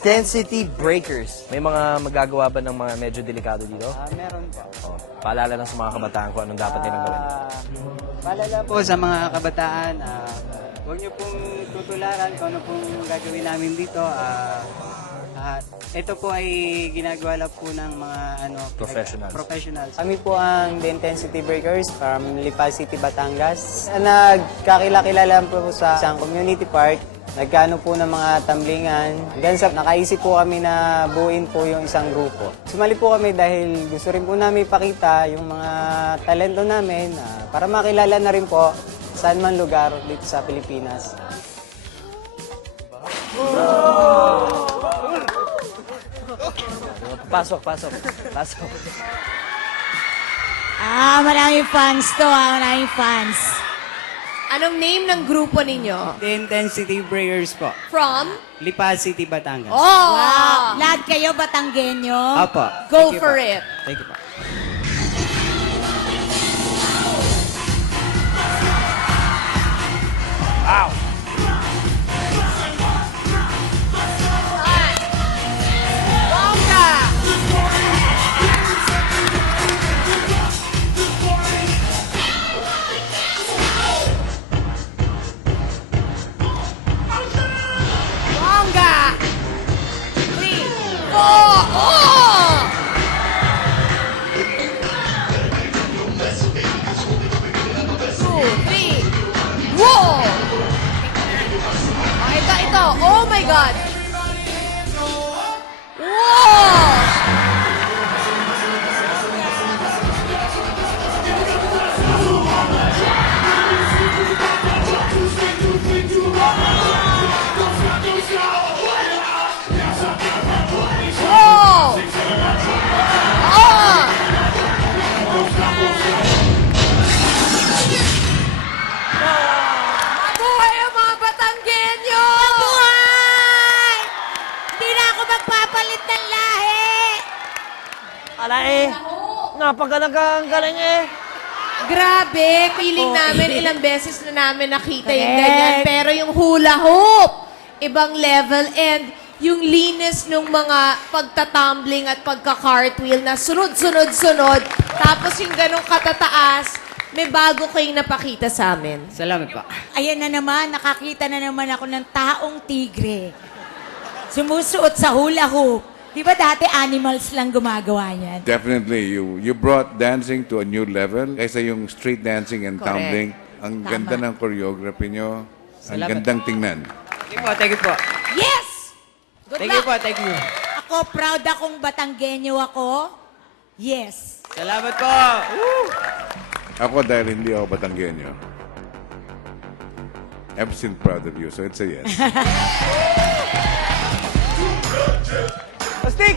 Intensity Breakers. May mga magagawa ba ng mga medyo delikado dito? Meron po. Oh, paalala lang sa mga kabataan kung anong dapat nilang gawin. Paalala po sa mga kabataan, huwag niyo pong tutularan kung ano pong gagawin namin dito. Ito po ay ginagawa lang po ng mga professionals. Kami po ang The Intensity Breakers from Lipa City, Batangas. Nagkakilala po sa isang community park. Nagkano po ng mga tamblingan. Hanggang sa nakaisip po kami na buuin po yung isang grupo. Sumali po kami dahil gusto rin po namin ipakita yung mga talento namin para makilala na rin po saan man lugar dito sa Pilipinas. Pasok. Maraming fans to, maraming fans. Anong name ng grupo ninyo? The Intensity Breakers po. From? Lipa City, Batangas. Oh! Wow! Lahat kayo Batanggenyo? Apo. Go Thank you for po. it. Thank you po. Bongga! Bongga! 3, 4, oh! 2, 3, whoa! Ito. Oh my God! Whoa! Whoa! Oh! Mabuhay ang mga Batanggenyo! Buhay! Hindi na ako magpapalit ng lahi! Ala napagalagang galing eh. Grabe, feeling namin ilang beses na namin nakita yung ganyan. Pero yung hula hoop, ibang level. And yung linis ng mga pagtatumbling at pagka-cartwheel na sunod. Tapos yung ganong katataas, may bago kayong napakita sa amin. Salamat po. Ayan na naman, nakakita na naman ako ng taong tigre. Sumusuot sa hula hoop. Di ba dati animals lang gumagawa yan? Definitely, you brought dancing to a new level kaysa yung street dancing and Correct. tumbling. Ang ganda ng choreography nyo. Ang Salamat. gandang tingnan. Thank you po. Yes! Good Thank you luck! po, thank you. Ako, proud akong Batanggenyo ako. Yes. Salamat po. Ako dahil hindi ako Batanggenyo. I'm still proud of you, so it's a yes. Astig!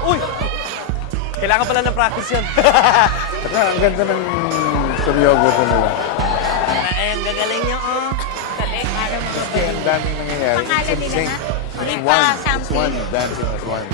Uy! Kailangan pala ng practice yun. Saka ang ganda ng choreography nila. Ay, ang gagaling niyo, Kasi ang daming nangyayari. Pangalan It's in nila sync. nga? It's Lipa one. It's something. one. Dancing as one.